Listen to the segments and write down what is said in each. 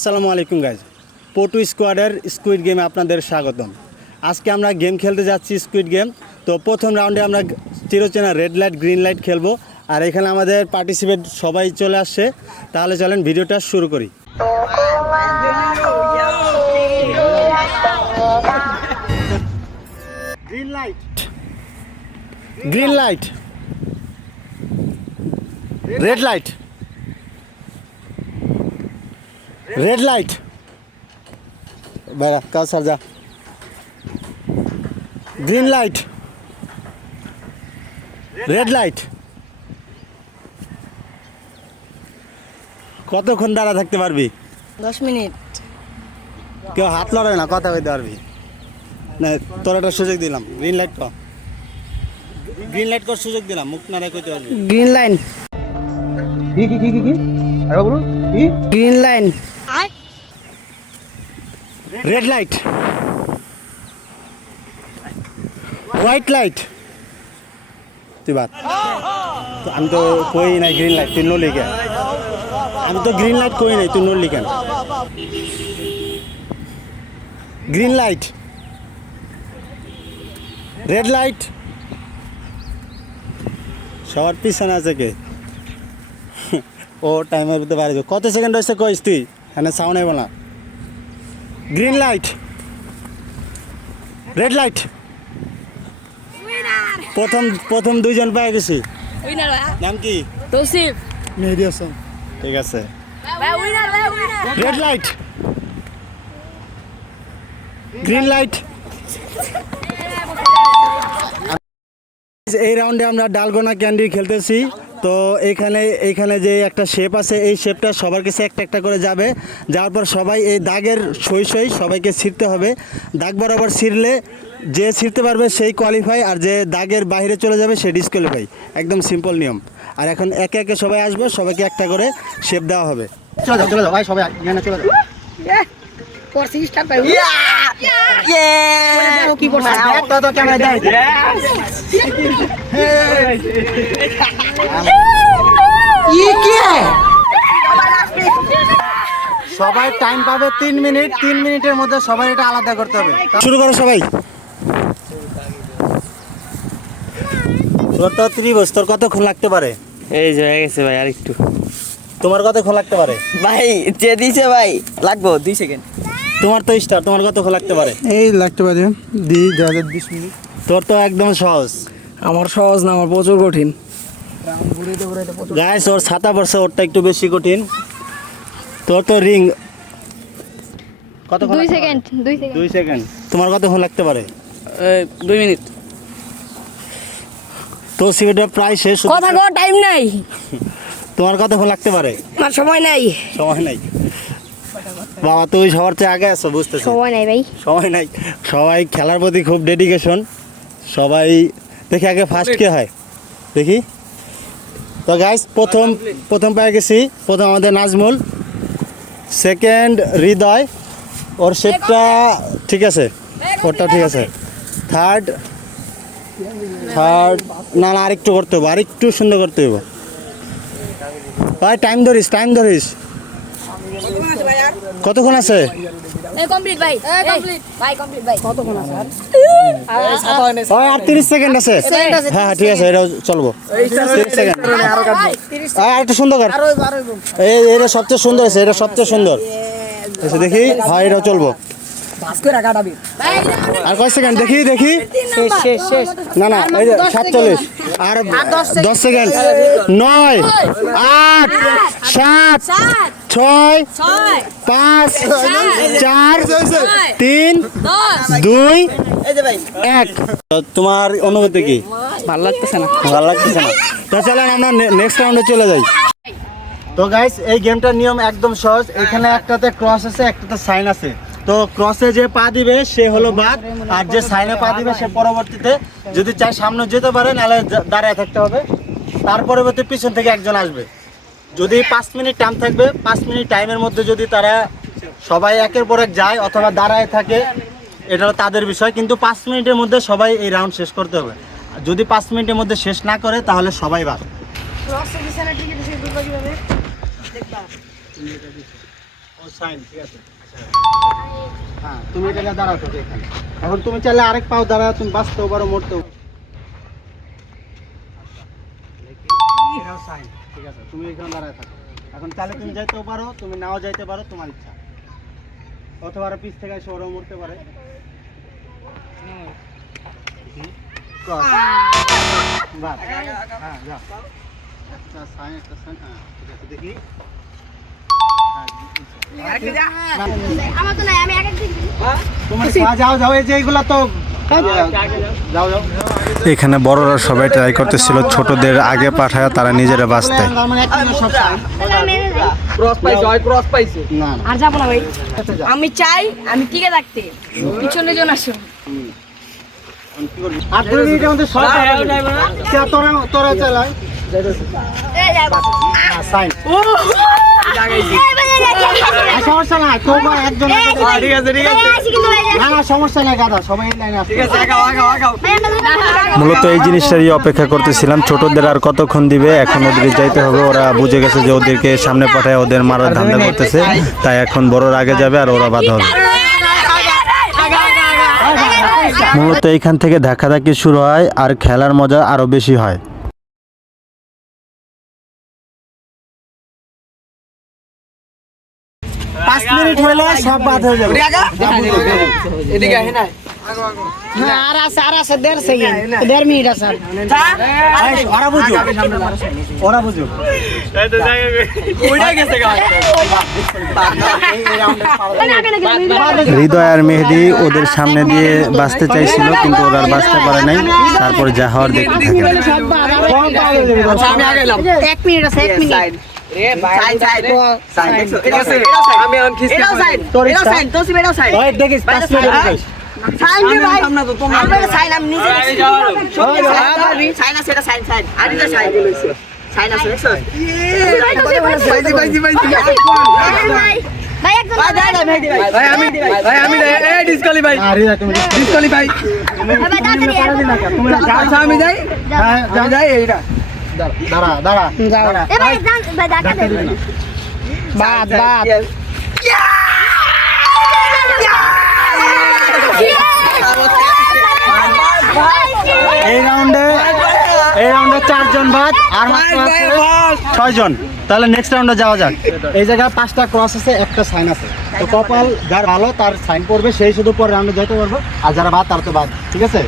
আসসালামু আলাইকুম গাইজ, পটু স্কোয়াডের স্কুইড গেমে আপনাদের স্বাগতম। আজকে আমরা গেম খেলতে যাচ্ছি স্কুইড গেম। তো প্রথম রাউন্ডে আমরা চিরচেনা রেড লাইট গ্রিন লাইট খেলবো, আর এখানে আমাদের পার্টিসিপেট সবাই চলে আসছে। তাহলে চলেন ভিডিওটা শুরু করি। Green light, green light, red light, red light, বেড়া কাউসার যা, গ্রিন লাইট, রেড লাইট। কতক্ষণ দাঁড়া থাকতে পারবি? 10 মিনিট। কেউ হাত লড়াবে না, কথা বলতে পারবি না। তোর একটা সুযোগ দিলাম, গ্রিন লাইট কর, গ্রিন লাইট কর, সুযোগ দিলাম, মুখ নাড়াই করতে পারবি। গ্রিন লাইন, কি কি কি কি কি আরে বলুন কি? Green line, red light, white light. তুই বাদ, আমি তো কই নাই গ্রিন লাইট, তুই নলি কেন? আমি তো গ্রিন লাইট কই নাই, তুই নলি কেন? Green light, red light. সবার পিছনে আছে কে? ও টাইমের মধ্যে বাইরে যাও। কত সেকেন্ড হয়েছে কইস তুই? হ্যাঁ সাউন্ড আইব না। Green light, red light. প্রথম দুইজন পেয়ে গেছি। উইনার নাম কি? তৌসিফ মেহেদি হাসান। ঠিক আছে। ভাই উইনার, ভাই winner. Red light, green light. এই রাউন্ডে আমরা ডালগোনা ক্যান্ডি খেলতেছি। তো এইখানে যে একটা শেপ আছে, এই শেপটা সবার কাছে একটা একটা করে যাবে। যাওয়ার পর সবাই এই দাগের সই সবাইকে ছিঁড়তে হবে। দাগ বরাবর ছিঁড়লে যে ছিঁড়তে পারবে সেই কোয়ালিফাই, আর যে দাগের বাইরে চলে যাবে সে ডিসকোয়ালিফাই। একদম সিম্পল নিয়ম। আর এখন একে একে সবাই আসবে, সবাইকে একটা করে শেপ দেওয়া হবে। চলে যাও ভাই, সবাই এখানে চলে যাও। করছি স্টার্ট ভাই। কি করছিস? একটা তো ক্যামেরা দেয়। সবাই টাইম পাবে 3 মিনিট। 3 মিনিটের মধ্যে সবাই এটা আলাদা করতে হবে। শুরু করো সবাই। তোর তো 30 বছর, তোর কতক্ষণ লাগতে পারে? এই যে হয়ে গেছে ভাই, আর একটু। তোমার কতক্ষণ লাগতে পারে? ভাই যে দিছে ভাই, লাগবো 2 সেকেন্ড। তোমার তো স্টার, তোমার কতক্ষণ লাগতে পারে? এই লাগতে পারে 20 মিনিট। তোর তো একদম সহজ। আমার সহজ না, আমার প্রচুর কঠিন। গাইস, ওর ছাতা পড়ছে, ওরটা একটু বেশি কঠিন। তোর তো রিং। কতক্ষণ? 2 সেকেন্ড, 2 সেকেন্ড। 2 সেকেন্ড। তোমার কতক্ষণ লাগতে পারে? 2 মিনিট। তো সিভিটা প্রায় শেষ। কথা কো টাইম নাই। তোমার কতক্ষণ লাগতে পারে? আমার সময় নাই। সময় নাই। বাবা, তুই সবার চেয়ে আগে আছো, বুঝতেছি। সময় নাই ভাই। সময় নাই। সবাই খেলার প্রতি খুব ডেডিকেশন। সবাই দেখি আগে ফার্স্ট কে হয় দেখি। তো গাইস, প্রথম পেয়ে গেছি। প্রথম আমাদের নাজমুল, সেকেন্ড হৃদয়, ওর শেপটা ঠিক আছে, ওরটা ঠিক আছে। থার্ড না আরেকটু করতে হবে, আরেকটু সুন্দর করতে হবে ভাই। টাইম ধরিস। কতক্ষণ আছে? কমপ্লিট ভাই, কমপ্লিট ভাই, কমপ্লিট ভাই। কতক্ষণ আছে আর? আর 30 সেকেন্ড আছে। হ্যাঁ ঠিক আছে, এটাও চলবো। 30 সেকেন্ড। আর একটু সুন্দর কর। এটা সবচেয়ে সুন্দর আছে, এটা সবচেয়ে সুন্দর। দেখি, হ্যাঁ এটাও চলবো। আর কয় সেকেন্ড? দেখি শেষ। না এই যে 47। আর 10 সেকেন্ড। 9, 8, 7, 6, 5, 4, 3, 2, 1। তোমার অনুভূতি কি? ভালো লাগতেছে না। ভালো লাগতেছে না? তো চলেন আমরা নেক্সট রাউন্ডে চলে যাই। তো গাইস, এই গেমটার নিয়ম একদম সহজ। এখানে একটাতে ক্রস আছে, একটাতে সাইন আছে। তো ক্রসে যে পা দিবে সে হলো বাদ, আর যে সাইনে পা দিবে সে পরবর্তীতে যদি চাই সামনে যেতে পারে, নাহলে দাঁড়ায় থাকতে হবে। তার পরবর্তী পিছন থেকে একজন আসবে। যদি 5 মিনিট টাইম থাকবে, 5 মিনিট টাইমের মধ্যে যদি তারা সবাই একের পর এক যায় অথবা দাঁড়ায় থাকে, এটা তাদের বিষয়। কিন্তু 5 মিনিটের মধ্যে সবাই এই রাউন্ড শেষ করতে হবে। যদি 5 মিনিটের মধ্যে শেষ না করে তাহলে সবাই বাদ। সাইন, ঠিক আছে। হ্যাঁ, তুমি এটা দাঁড়াও তো এখানে। এখন তুমি চাইলে আরেক পাও দাঁড়া, তুমি বাঁচতেও পারো, মরতেও। এটাও সাইন, ঠিক আছে। তুমি এখানে দাঁড়ায় থাকো। এখন চাইলে তুমি যাইতেও পারো, তুমি নাও যাইতে পারো, তোমার ইচ্ছা। অথবা আরো পিছ থেকে এসে ওরাও মরতে পারে। ক্রস। বাস। হ্যাঁ, যাও। একটা সাইন, হ্যাঁ, ঠিক আছে, দেখি। আমার তো নাই, আমি এক এক দিন যাও যাও, এই যে এইগুলা তো যাও যাও। এখানে বড়রা সবাই ট্রাই করতেছিল ছোটদের আগে পাঠায় তারা নিজেরা বাঁচতে। না না, আর যাবো না ভাই। আমি চাই আমি টিকে থাকতে, পিছনে জন আসুন। কি করবি? আর 2 মিনিটের মধ্যে সব তোরা তোরা চালায়। সাইন। সমস্যা না, তোমরা একজন ঠিক আছে ঠিক আছে না না, সমস্যা নাই গাদা, সবাই এই লাইনে আসছে। মূলত এই জিনিসটারই অপেক্ষা করতেছিলাম, ছোটদের আর কতক্ষণ দিবে, এখন ওদের যাইতে হবে। ওরা বুঝে গেছে যে ওদেরকে সামনে পাঠায় ওদের মারার ধান্দা করতেছে, তাই এখন বড়রা আগে যাবে আর ওরা বাধা হবে। মূলত এইখান থেকে ধাক্কাধাক্কি শুরু হয় আর খেলার মজা আরো বেশি হয়। 5 মিনিট হলে সব বাদ হয়ে যাবে। এদিকে আহে না আর আছে 1.5 সেকেন্ড, 1.5 মিনিট আছে। ওরা বুঝুক, ওরা বুঝুক। ওইটা গেছে গা হৃদয় আর মেহেদি ওদের সামনে দিয়ে বাঁচতে চাইছিল, কিন্তু ওরা আর বাঁচতে পারে নাই। তারপরে যা হওয়ার দেখতে থাকে। আমি আগে এলাম 1 মিনিট আছে, 1 মিনিট। আমি এখন খিস ওই দেখিস 5 মিনিট হয়ে গেছে। ভাই একদম ভাই আমি ডিসকালি ভাই আরে তুমি ডিসকালি ভাই তুমি আচ্ছা আমি যাই হ্যাঁ আমি যাই এইটা দাঁড়া দাঁড়া দাঁড়া। ভাই জান ভাই দেখা দে। বাদ বাদ এই রাউন্ডে 4 জন বাদ, আর মাত্র আছে 6 জন। তাহলে নেক্সট রাউন্ডে যাওয়া যাক। এই জায়গায় 5টা ক্রস আছে, একটা সাইন আছে। তো কপাল যার ভালো তার সাইন পড়বে, সেই শুধু পরে রাউন্ডে যেতে পারবো। আর যারা বাদ তার তো বাদ, ঠিক আছে?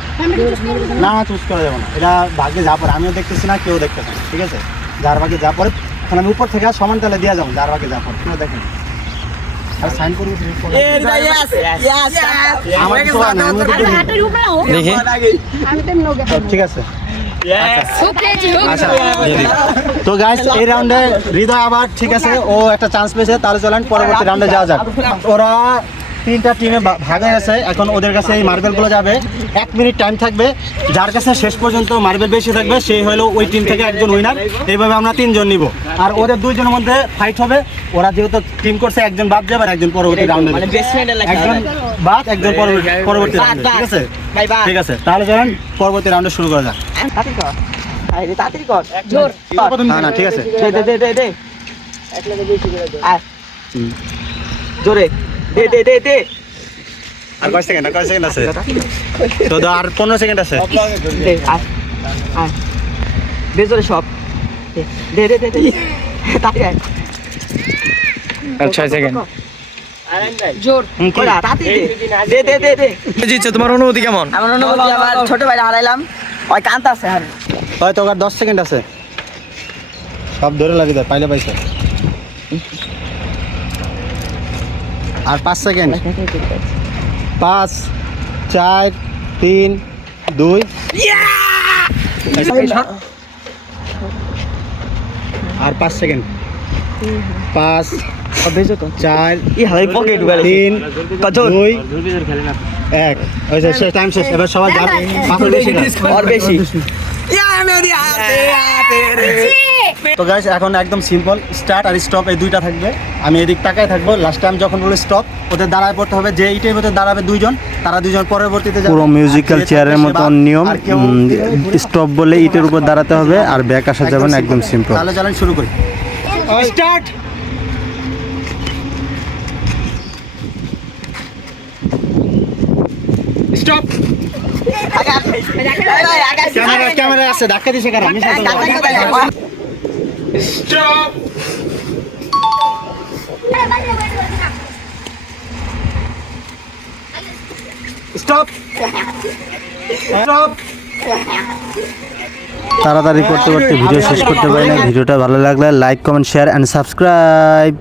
না চুজ করা যাবে না, এটা ভাগ্যে যা পড়ে। আমিও দেখতেছি না, কেউ দেখতেছে না, ঠিক আছে? যার ভাগ্যে যা পড়ে, এখন আমি উপর থেকে সমান তালে দিয়ে যাবো, যার ভাগ্যে যা পড়ে কেউ দেখেন। আর সাইন করবো ঠিক আছে। আচ্ছা তো গাইস, এই রাউন্ডে হৃদয় আবার ঠিক আছে, ও একটা চান্স পেয়েছে। তাহলে চলেন পরবর্তী রাউন্ডে যাওয়া যাক। ওরা 3টা টিমে ভাগ হয়ে গেছে। এখন ওদের কাছে এই মার্বেলগুলো যাবে। 1 মিনিট টাইম থাকবে। যার কাছে শেষ পর্যন্ত মার্বেল বেশি থাকবে সেই হলো ওই টিম থেকে একজন উইনার। এইভাবে আমরা 3 জন নিব। আর ওদের 2 জনের মধ্যে ফাইট হবে। ওরা যেহেতু টিম করছে, একজন বাদ যাবে আর একজন পরবর্তী রাউন্ডে যাবে। একজন বাদ, একজন পরবর্তী রাউন্ডে, ঠিক আছে? ঠিক আছে, তাহলে চলেন পরবর্তী রাউন্ডে শুরু করা যাক। তাড়াতাড়ি কর জোর না না ঠিক আছে, দে জোরে দে আর কয় সেকেন্ড আছে? তো আর 15 সেকেন্ড আছে। দে দে জোরে সব দে তাড়াতাড়ি আর 6 সেকেন্ড। জোর করা তাড়াতাড়ি দে জিতছে, তোমার অনুভূতি কেমন? আমার অনুভূতি, আমার ছোট ভাইরা হারাইলাম, ওই কান্তা আছে আর হয়তো আর 10 সেকেন্ড আছে। সব ধরে লাগি দেয়, পাইলে পাইছে। আর 5 সেকেন্ড। 5 4 3 2 আর 5 সেকেন্ড। 5 4 পকেট 3 2 1 ওই যে শেষ, টাইম শেষ। এবার সবাই যার পাথর বেশি আর বেশি তো গাইস, এখন একদম সিম্পল, স্টার্ট আর স্টপ এই 2টা থাকবে। আমি এদিক তাকায় থাকবো। লাস্ট টাইম যখন বলে স্টপ, ওদের দাঁড়ায় পড়তে হবে। যে এইটাই ওদের দাঁড়াবে 2 জন, তারা 2 জন পরবর্তীতে যাবে। পুরো মিউজিক্যাল চেয়ারের মতন নিয়ম। স্টপ বলে ইটের উপর দাঁড়াতে হবে আর ব্যাক আসা যাবে না, একদম সিম্পল। তাহলে চলেন শুরু করি। স্টার্ট। স্টপ ক্যামেরা আছে ধাক্কা দিছে কারা স্টপ স্টপ স্টপ তাড়াতাড়ি করতে করতে ভিডিও শেষ করতে পারি না। ভিডিওটা ভালো লাগলে like comment share and subscribe.